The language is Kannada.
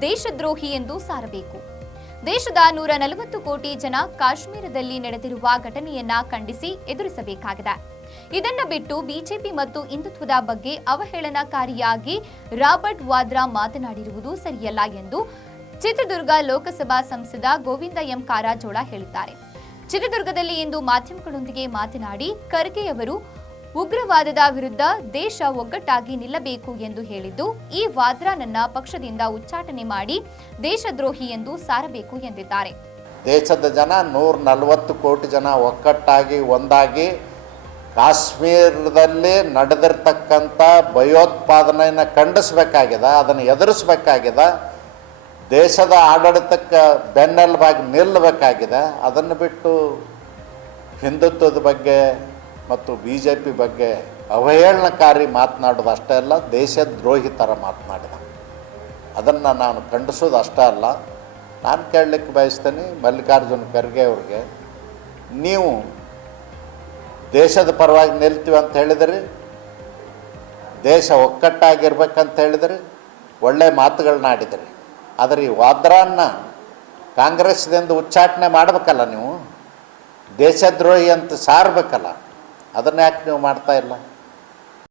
ದೇಶದ್ರೋಹಿ ಎಂದು ಸಾರಬೇಕು. ದೇಶದ ನೂರ ನಲವತ್ತು ಕೋಟಿ ಜನ ಕಾಶ್ಮೀರದಲ್ಲಿ ನಡೆದಿರುವ ಘಟನೆಯನ್ನ ಖಂಡಿಸಿ ಎದುರಿಸಬೇಕಾಗಿದೆ. ಇದನ್ನು ಬಿಟ್ಟು ಬಿಜೆಪಿ ಮತ್ತು ಹಿಂದುತ್ವದ ಬಗ್ಗೆ ಅವಹೇಳನಕಾರಿಯಾಗಿ ರಾಬರ್ಟ್ ವಾದ್ರಾ ಮಾತನಾಡಿರುವುದು ಸರಿಯಲ್ಲ ಎಂದು ಚಿತ್ರದುರ್ಗ ಲೋಕಸಭಾ ಸಂಸದ ಗೋವಿಂದ ಎಂ ಕಾರಜೋಳ ಹೇಳಿದ್ದಾರೆ. ಚಿತ್ರದುರ್ಗದಲ್ಲಿ ಇಂದು ಮಾಧ್ಯಮಗಳೊಂದಿಗೆ ಮಾತನಾಡಿ ಖರ್ಗೆಯವರು ಉಗ್ರವಾದದ ವಿರುದ್ಧ ದೇಶ ಒಗ್ಗಟ್ಟಾಗಿ ನಿಲ್ಲಬೇಕು ಎಂದು ಹೇಳಿದ್ದು, ಈ ವಾದ್ರಾ ನನ್ನ ಪಕ್ಷದಿಂದ ಉಚ್ಚಾಟನೆ ಮಾಡಿ ದೇಶದ್ರೋಹಿ ಎಂದು ಸಾರಬೇಕು ಎಂದಿದ್ದಾರೆ. ದೇಶದ ಜನ ನೂರ ನಲವತ್ತು ಕೋಟಿ ಜನ ಒಕ್ಕಟ್ಟಾಗಿ ಒಂದಾಗಿ ಕಾಶ್ಮೀರದಲ್ಲಿ ನಡೆದಿರ್ತಕ್ಕಂಥ ಭಯೋತ್ಪಾದನೆಯನ್ನು ಖಂಡಿಸಬೇಕಾಗಿದೆ, ಅದನ್ನು ಎದುರಿಸಬೇಕಾಗಿದೆ, ದೇಶದ ಆಡಳಿತಕ್ಕೆ ಬೆನ್ನೆಲುಬಾಗಿ ನಿಲ್ಲಬೇಕಾಗಿದೆ. ಅದನ್ನು ಬಿಟ್ಟು ಹಿಂದುತ್ವದ ಬಗ್ಗೆ ಮತ್ತು ಬಿ ಜೆ ಪಿ ಬಗ್ಗೆ ಅವಹೇಳನಕಾರಿ ಮಾತನಾಡೋದು ಅಷ್ಟೇ ಅಲ್ಲ, ದೇಶದ್ರೋಹಿ ಥರ ಮಾತನಾಡಿದ. ಅದನ್ನು ನಾನು ಖಂಡಿಸೋದು ಅಷ್ಟೇ ಅಲ್ಲ. ನಾನು ಕೇಳಲಿಕ್ಕೆ ಬಯಸ್ತೇನೆ ಮಲ್ಲಿಕಾರ್ಜುನ ಖರ್ಗೆ ಅವ್ರಿಗೆ, ನೀವು ದೇಶದ ಪರವಾಗಿ ನಿಲ್ತೀವಿ ಅಂತ ಹೇಳಿದ್ರಿ, ದೇಶ ಒಕ್ಕಟ್ಟಾಗಿರ್ಬೇಕಂತ ಹೇಳಿದ್ರಿ, ಒಳ್ಳೆ ಮಾತುಗಳನ್ನ ಆಡಿದ್ರಿ. ಆದರೆ ಈ ವಾದ್ರಾನ್ನ ಕಾಂಗ್ರೆಸ್ದಿಂದ ಉಚ್ಚಾಟನೆ ಮಾಡಬೇಕಲ್ಲ ನೀವು? ದೇಶದ್ರೋಹಿ ಅಂತ ಸಾರಬೇಕಲ್ಲ? ಅದನ್ನ ಯಾಕೆ ನೀವು ಮಾಡ್ತಾ ಇಲ್ಲ?